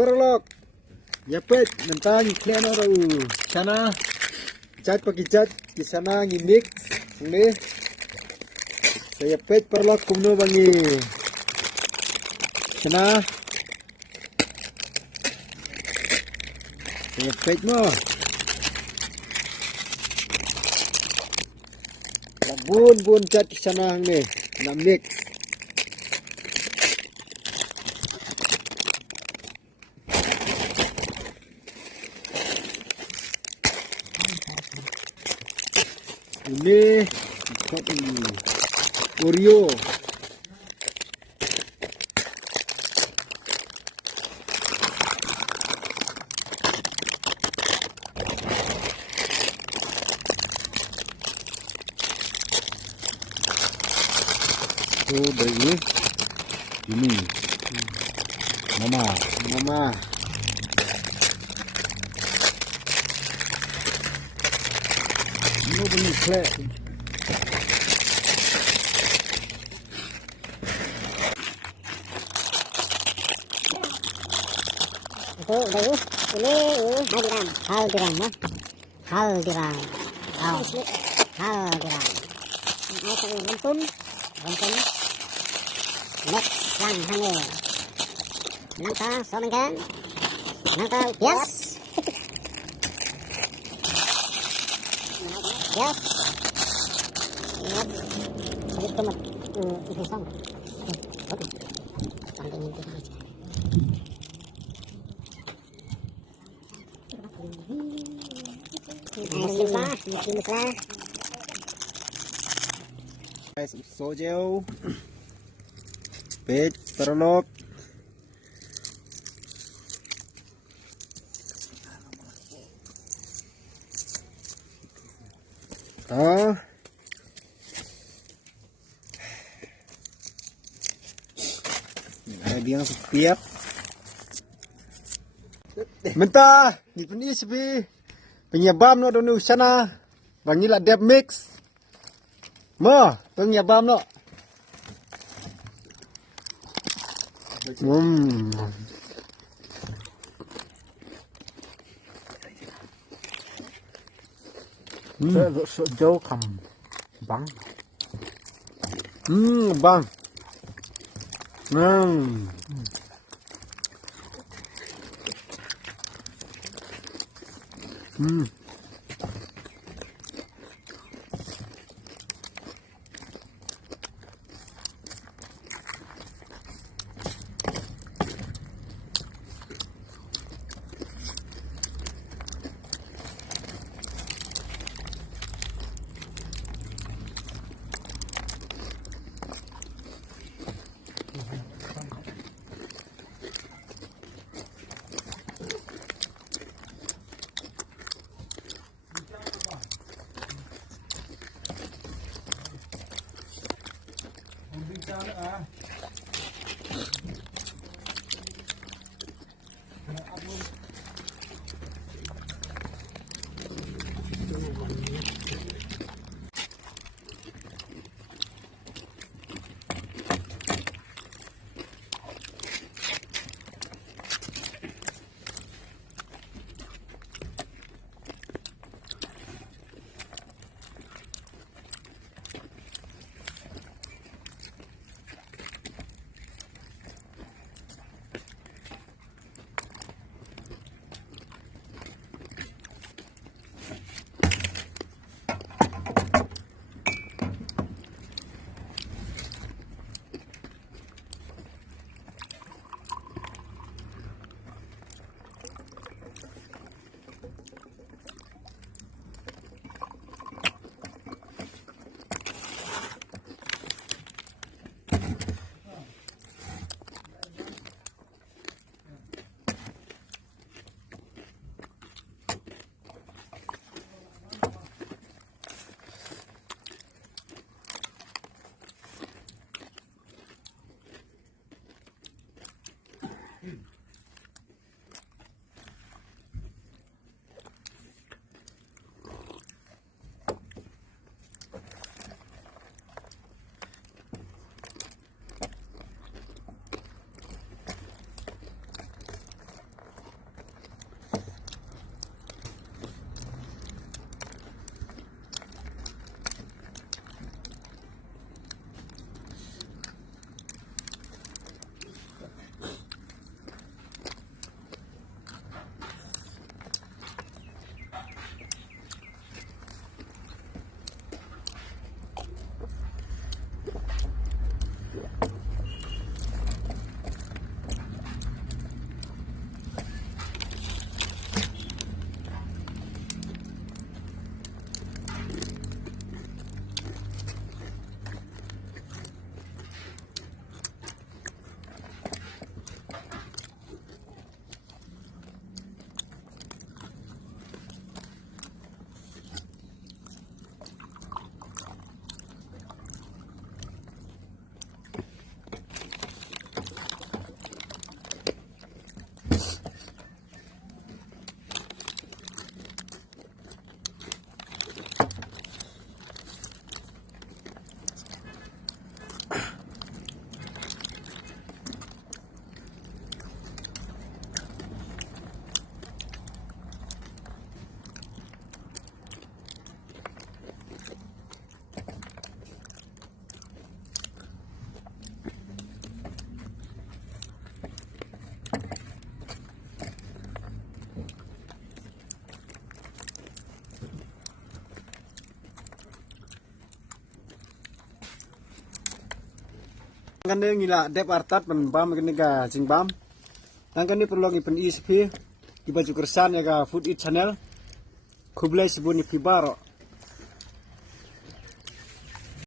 perlok. Yapet mentang iklan orang sana cat pakai cat di sana ngimik ini saya pet perlok kumno bangi sana saya pet mo bun cat di sana ni nak mix. Ini Oreo. Oh, dari ini. Mama. Ini benih klek. Itu dari ini Haldiram ya. Haldiram. Ai cái rempun. Next lang hange. Nangka somengan. Nangka yes. Yes. Yep. Sabit tumat. Itu sama. Oke. Tanggung itu aja. Bismillah. Guys, sojo. Pet perlok. Biang sepiap. Mentah, ni punya sepi. Penyebab no donu sana. Bangilah dep mix. Mo, penyebab no. Jauh kam bang. Bang. Kan dia ngila dep artat bam gini ga jingbam. Angkan ni perlu ngi pen ISP di baju kersan ya ga Food Eat Channel. Kublai sebuni fibaro.